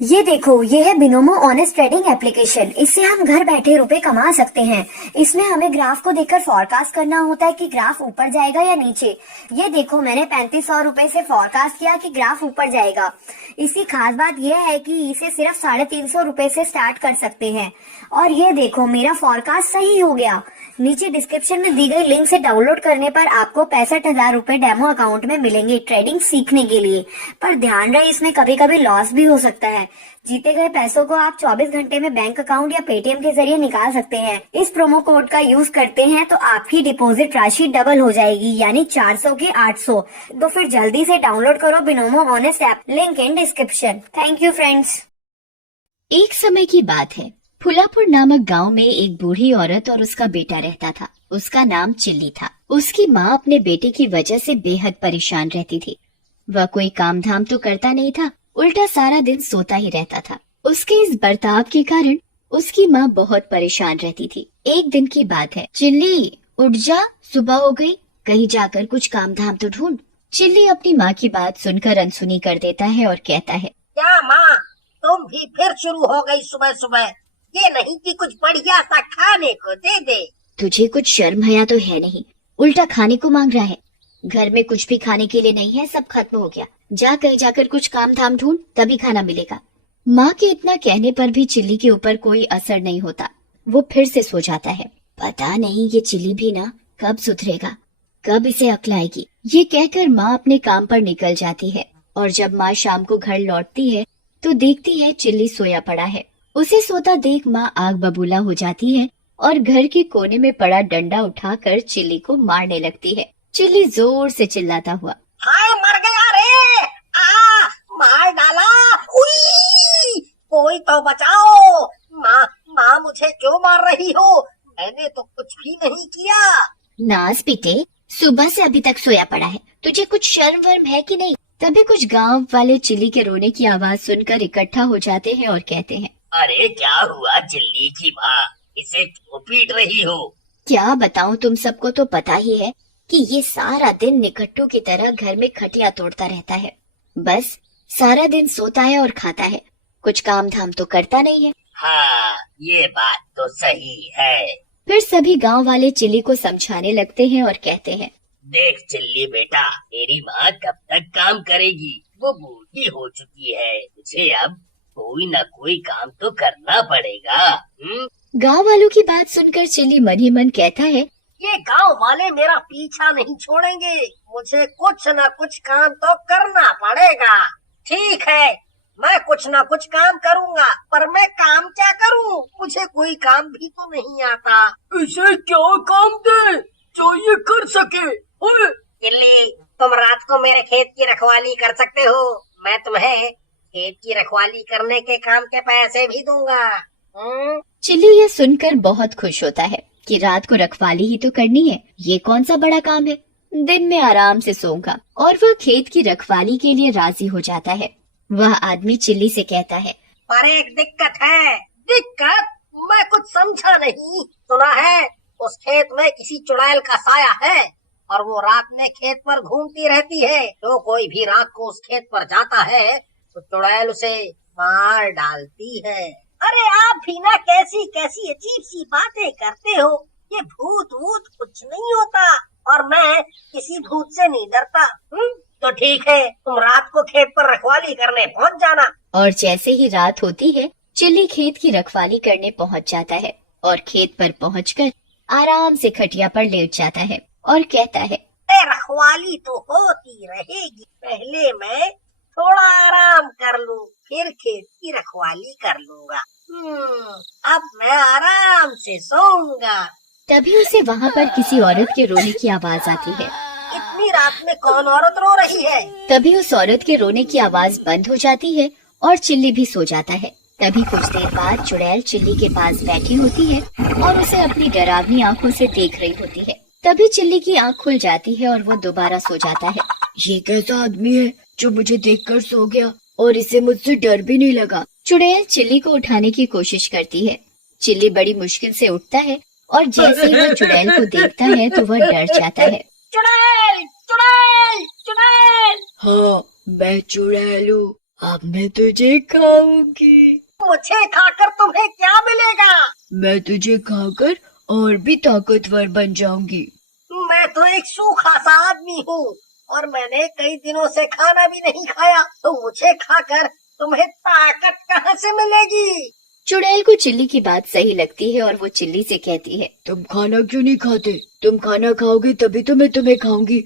ये देखो, ये है बिनोमो ऑनेस्ट ट्रेडिंग एप्लीकेशन। इससे हम घर बैठे रुपए कमा सकते हैं। इसमें हमें ग्राफ को देखकर फोरकास्ट करना होता है कि ग्राफ ऊपर जाएगा या नीचे। ये देखो, मैंने 3500 रुपए से फोरकास्ट किया कि ग्राफ ऊपर जाएगा। इसकी खास बात यह है कि इसे सिर्फ 350 रुपए से स्टार्ट कर सकते हैं। और ये देखो, मेरा फोरकास्ट सही हो गया। नीचे डिस्क्रिप्शन में दी गई लिंक से डाउनलोड करने पर आपको 65,000 रुपए डेमो अकाउंट में मिलेंगे ट्रेडिंग सीखने के लिए। पर ध्यान रहे, इसमें कभी कभी लॉस भी हो सकता है। जीते गए पैसों को आप 24 घंटे में बैंक अकाउंट या पेटीएम के जरिए निकाल सकते हैं। इस प्रोमो कोड का यूज करते हैं तो आपकी डिपॉजिट राशि डबल हो जाएगी, यानी 400 की 800। तो फिर जल्दी से डाउनलोड करो Binomo honest app, link in description. Thank you friends. एक समय की बात है, फुलापुर नामक गांव में एक बूढ़ी औरत और उसका बेटा रहता था। उसका नाम चिल्ली था। उसकी माँ अपने बेटे की वजह से बेहद परेशान रहती थी। वह कोई काम धाम तो करता नहीं था, उल्टा सारा दिन सोता ही रहता था। उसके इस बर्ताव के कारण उसकी माँ बहुत परेशान रहती थी। एक दिन की बात है, चिल्ली उठ जा, सुबह हो गई, कहीं जाकर कुछ काम धाम तो ढूंढ। चिल्ली अपनी माँ की बात सुनकर अनसुनी कर देता है और कहता है, क्या माँ, तुम भी फिर शुरू हो गई सुबह सुबह? ये नहीं कि कुछ बढ़िया सा खाने को दे दे। तुझे कुछ शर्म हया तो है नहीं, उल्टा खाने को मांग रहा है। घर में कुछ भी खाने के लिए नहीं है, सब खत्म हो गया। जा कहीं जाकर कुछ काम धाम ढूंढ, तभी खाना मिलेगा। माँ के इतना कहने पर भी चिल्ली के ऊपर कोई असर नहीं होता। वो फिर से सो जाता है। पता नहीं ये चिल्ली भी ना कब सुधरेगा, कब इसे अक्ल आएगी। ये कहकर माँ अपने काम पर निकल जाती है। और जब माँ शाम को घर लौटती है तो देखती है चिल्ली सोया पड़ा है। उसे सोता देख माँ आग बबूला हो जाती है और घर के कोने में पड़ा डंडा उठाकर चिल्ली को मारने लगती है। चिल्ली जोर से चिल्लाता हुआ, हाय मर गया रे, मार डाला, उई, कोई तो बचाओ। माँ माँ, मुझे क्यों मार रही हो? मैंने तो कुछ भी नहीं किया। नास बेटे, सुबह से अभी तक सोया पड़ा है, तुझे कुछ शर्म वर्म है कि नहीं? तभी कुछ गांव वाले चिल्ली के रोने की आवाज सुनकर इकट्ठा हो जाते हैं और कहते हैं, अरे क्या हुआ चिल्ली की माँ, इसे क्यों पीट रही हो? क्या बताऊं, तुम सबको तो पता ही है कि ये सारा दिन निकट्टू की तरह घर में खटिया तोड़ता रहता है। बस सारा दिन सोता है और खाता है, कुछ काम धाम तो करता नहीं है। हाँ, ये बात तो सही है। फिर सभी गांव वाले चिल्ली को समझाने लगते हैं और कहते हैं, देख चिल्ली बेटा, तेरी माँ कब तक काम करेगी? वो बूढ़ी हो चुकी है, उसे अब कोई न कोई काम तो करना पड़ेगा। गांव वालों की बात सुनकर चिल्ली मन ही मन कहता है, ये गांव वाले मेरा पीछा नहीं छोड़ेंगे, मुझे कुछ न कुछ काम तो करना पड़ेगा। ठीक है, मैं कुछ न कुछ काम करूँगा, पर मैं काम क्या करूँ? मुझे कोई काम भी तो नहीं आता। इसे क्या काम दे जो ये कर सके? चिल्ली, तुम रात को मेरे खेत की रखवाली कर सकते हो, मैं तुम्हें खेत की रखवाली करने के काम के पैसे भी दूंगा। चिल्ली ये सुनकर बहुत खुश होता है कि रात को रखवाली ही तो करनी है, ये कौन सा बड़ा काम है, दिन में आराम से सोऊंगा। और वह खेत की रखवाली के लिए राजी हो जाता है। वह आदमी चिल्ली से कहता है, पर एक दिक्कत है। दिक्कत? मैं कुछ समझा नहीं। सुना है उस खेत में किसी चुड़ैल का साया है और वो रात में खेत पर घूमती रहती है। जो कोई भी रात को उस खेत पर जाता है तो चुड़ैल उसे मार डालती है। अरे आप भी ना कैसी कैसी अजीब सी बातें करते हो। ये भूत वूत कुछ नहीं होता और मैं किसी भूत से नहीं डरता। तो ठीक है, तुम रात को खेत पर रखवाली करने पहुंच जाना। और जैसे ही रात होती है चिल्ली खेत की रखवाली करने पहुंच जाता है और खेत पर पहुंचकर आराम से खटिया पर लेट जाता है और कहता है, रखवाली तो होती रहेगी, पहले मैं थोड़ा आराम कर लूं, फिर खेत की रखवाली कर लूंगा। अब मैं आराम से सोऊंगा। तभी उसे वहाँ पर किसी औरत के रोने की आवाज आती है। इतनी रात में कौन औरत रो रही है? तभी उस औरत के रोने की आवाज बंद हो जाती है और चिल्ली भी सो जाता है। तभी कुछ देर बाद चुड़ैल चिल्ली के पास बैठी होती है और उसे अपनी डरावनी आंखों से देख रही होती है। तभी चिल्ली की आंख खुल जाती है और वो दोबारा सो जाता है। ये कैसा आदमी है जो मुझे देखकर सो गया और इसे मुझसे डर भी नहीं लगा? चुड़ैल चिल्ली को उठाने की कोशिश करती है। चिल्ली बड़ी मुश्किल से उठता है और जैसे ही वह चुड़ैल को देखता है तो वह डर जाता है। चुड़ैल, चुड़ैल, चुड़ैल। हाँ, मैं चुड़ैल हूँ, अब मैं तुझे खाऊंगी। मुझे खाकर तुम्हें क्या मिलेगा? मैं तुझे खाकर और भी ताकतवर बन जाऊंगी। मैं तो एक सूखा सा आदमी हूँ और मैंने कई दिनों से खाना भी नहीं खाया, तो मुझे खाकर तुम्हें ताकत कहाँ से मिलेगी? चुड़ैल को चिल्ली की बात सही लगती है और वो चिल्ली से कहती है, तुम खाना क्यों नहीं खाते? तुम खाना खाओगे तभी तो मैं तुम्हें खाऊंगी।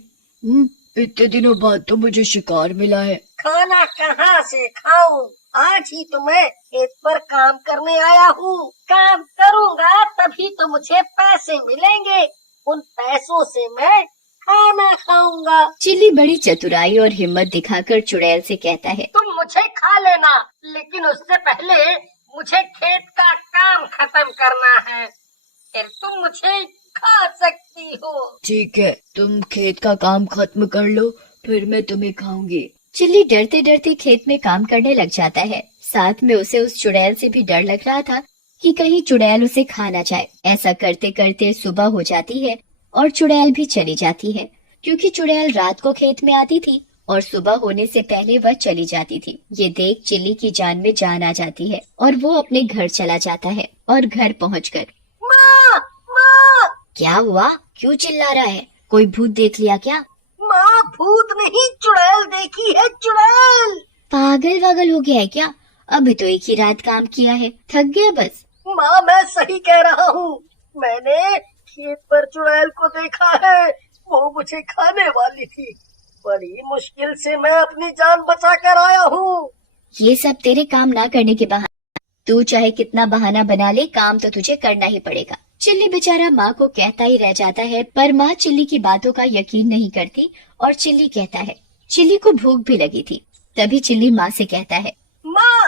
इतने दिनों बाद तो मुझे शिकार मिला है। खाना कहाँ से खाऊं? आज ही तो मैं खेत पर काम करने आया हूँ। काम करूँगा तभी तो मुझे पैसे मिलेंगे। उन पैसों से मैं खाना खाऊंगा। चिल्ली बड़ी चतुराई और हिम्मत दिखाकर चुड़ैल से कहता है, तुम मुझे खा लेना, लेकिन उससे पहले मुझे खेत का काम खत्म करना है, फिर तुम मुझे खा सकती हो। ठीक है, तुम खेत का काम खत्म कर लो, फिर मैं तुम्हें खाऊंगी। चिल्ली डरते डरते खेत में काम करने लग जाता है। साथ में उसे उस चुड़ैल से भी डर लग रहा था कि कहीं चुड़ैल उसे खा ना जाए। ऐसा करते करते सुबह हो जाती है और चुड़ैल भी चली जाती है, क्योंकि चुड़ैल रात को खेत में आती थी और सुबह होने से पहले वह चली जाती थी। ये देख चिल्ली की जान में जान आ जाती है और वो अपने घर चला जाता है। और घर पहुंचकर, माँ, माँ, क्या हुआ? क्यों चिल्ला रहा है? कोई भूत देख लिया क्या? माँ, भूत नहीं, चुड़ैल देखी है, चुड़ैल। पागल वागल हो गया है क्या? अभी तो एक ही रात काम किया है, थक गया बस। माँ, मैं सही कह रहा हूँ। मैंने खेत पर चुड़ैल को देखा है, वो मुझे खाने वाली थी। बड़ी मुश्किल से मैं अपनी जान बचा कर आया हूँ। ये सब तेरे काम ना करने के बहाने। तू चाहे कितना बहाना बना ले, काम तो तुझे करना ही पड़ेगा। चिल्ली बेचारा माँ को कहता ही रह जाता है, पर माँ चिल्ली की बातों का यकीन नहीं करती और चिल्ली कहता है। चिल्ली को भूख भी लगी थी, तभी चिल्ली माँ से कहता है, माँ,